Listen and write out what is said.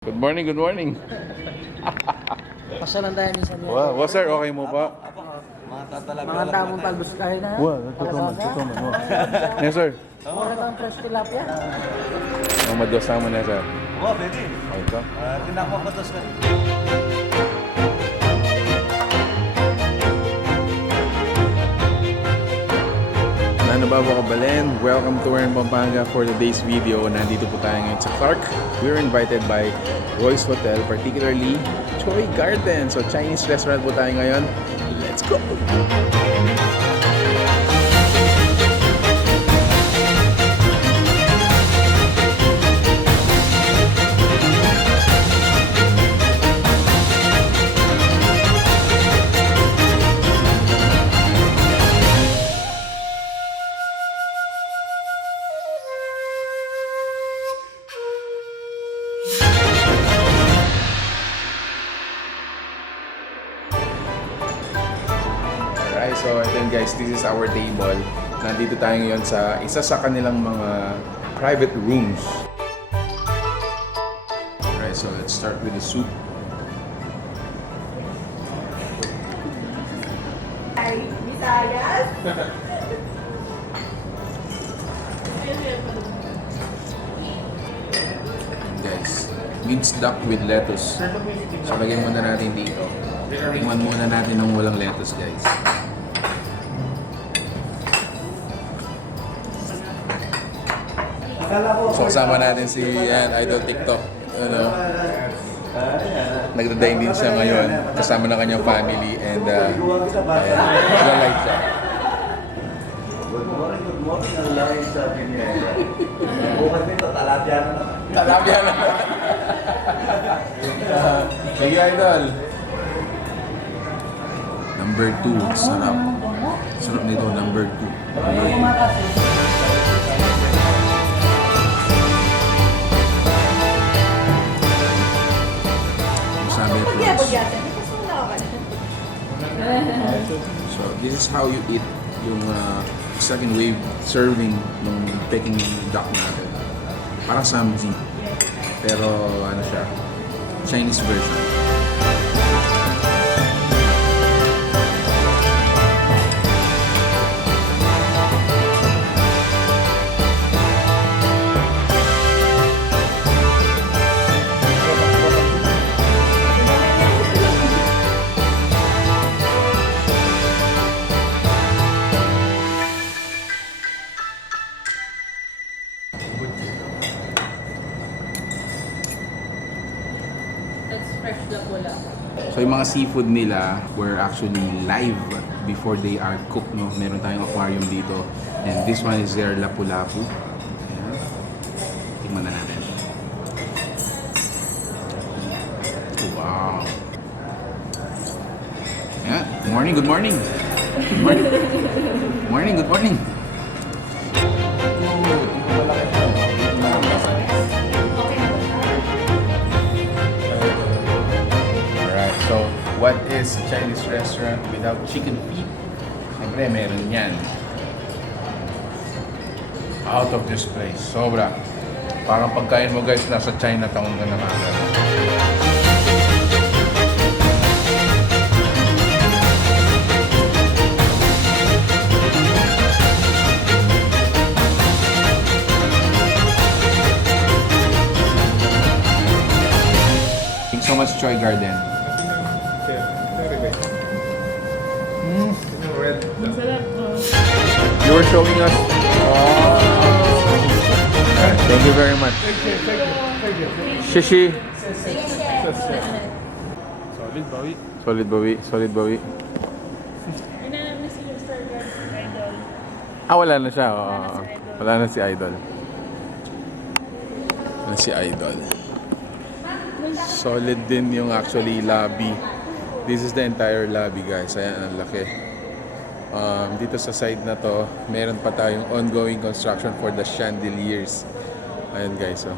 Good morning, good morning. Pasyalan tayo minsan yun. Wow, sir, okay mo pa? Mga tamong talbos kayo na. Wow, natutuman. Yes, sir. Mura kang fresh tilapia. Mamadwas naman na, sir. Oo, pwede. Okay ka? Tinakmapatos ka. Nanababo Kabalen, welcome to Pampanga for today's video. Nandito po tayo ngayon sa Clark. We were invited by Royce Hotel, particularly Choi Garden. So Chinese restaurant po tayo ngayon. Let's go! So then guys, this is our table. Nandito tayo ngayon sa isa sa kanilang mga private rooms. Alright, so let's start with the soup. Hi, Visayas. Guys, minced duck with lettuce. So lagyan muna natin dito. Tingnan muna natin ng walang lettuce, guys. So kasama natin si Idol TikTok. Ano? Nagda-dine din siya ngayon kasama ng kanyang family and nag-live siya. Good morning. Ang laking sabi niya. Bukas nito, talapya na naman. Talapya na. Thank you, Idol. Number 2, sarap. Sarap nito, number 2. So this is how you eat yung second wave serving ng Peking duck natin. Parang samji. Pero ano siya, Chinese version. So yung mga seafood nila were actually live before they are cooked, no? Meron tayong aquarium dito. And this one is their lapu-lapu. Ayan. Tingnan na natin. Wow. Ayan. Good morning, good morning. Good morning. Morning, good morning. So, what is a Chinese restaurant without chicken feet? Siyempre, meron yan. Out of this place. Sobra. Parang pagkain mo guys, nasa Chinatown ka na agad. Thanks so much, Choi Garden. You were showing us. Alright, thank you very much. Thank you. Shishi. Solid bawi. Wala na siya. Wala na si Idol. Wala si Idol. Solid din yung actually lobby. This is the entire lobby, guys. Ayan, ang laki. Dito sa side na to, meron pa tayong ongoing construction for the chandeliers. Ayan guys, so